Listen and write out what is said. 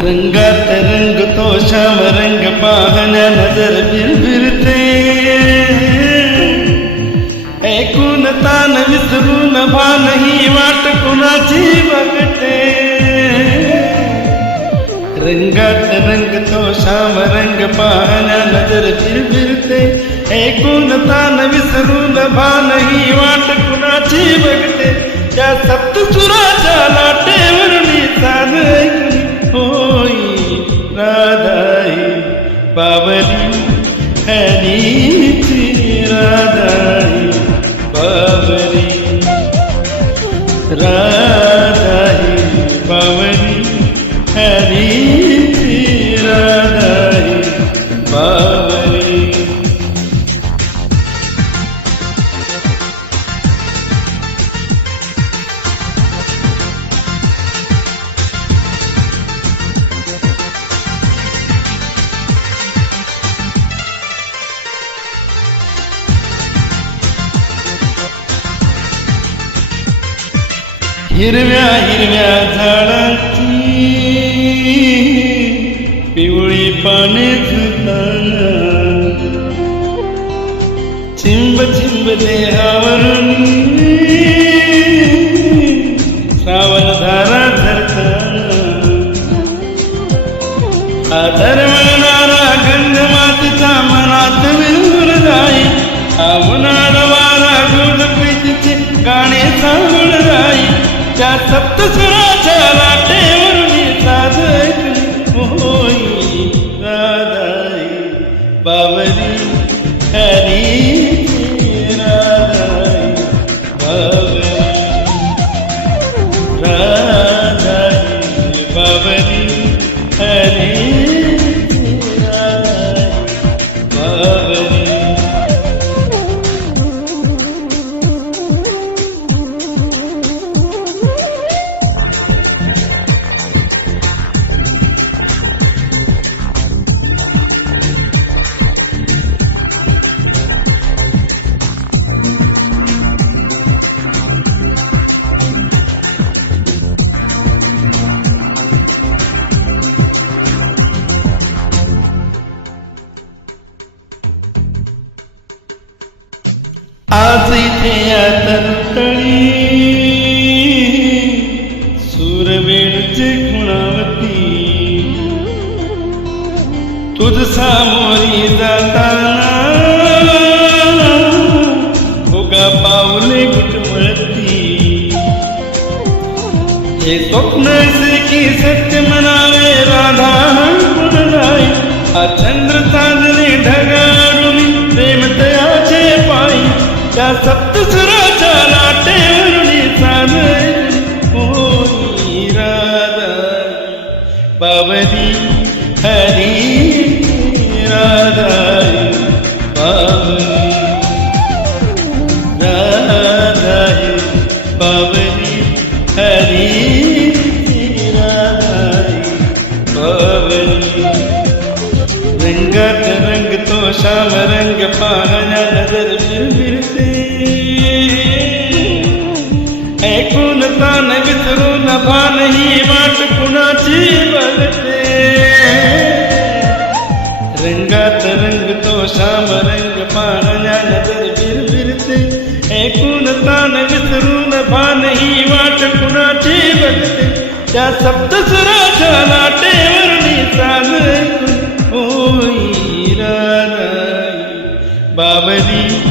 रंगात रंग तो श्याम रंग पाहण्या नज़र फिर बिरबिरते ऐकून तान विसरून भान ही वाट कुणाची बघते रंगात रंग तो श्याम रंग पाहण्या नज़र फिर बिरबिरते ऐकून तान विसरून भान ही वाट कुणाची बघते त्या सप्तसुराच्या बाबरी हनीची राधाई बाबरी राधाई हिरव्या हिरव्या झाडाची पिवळी पाने चिंब चिंब देहावरून श्रावण धारा धरताना. आदर मिळणारा गंध मातीचा मनात विरून जाई. आवना त्या सप्तसुराच्या आज इथे या तळी सूरवेळचे खुणावती। तुझ सामोरी जाताना उगा से की सत्य राधा चंद्र चांदणे ढगाळून त्या सप्तसुराच्या लाटेवरून चालय होई राधा बाबरी हरी राधाई बाबरी राधाई बाबरी हरी बाबरी रंगात रंग तो श्याम रंग पाहण्या नज़र त्या सप्तसुराच्या लाटेवरणी चाल राधाई बाबरी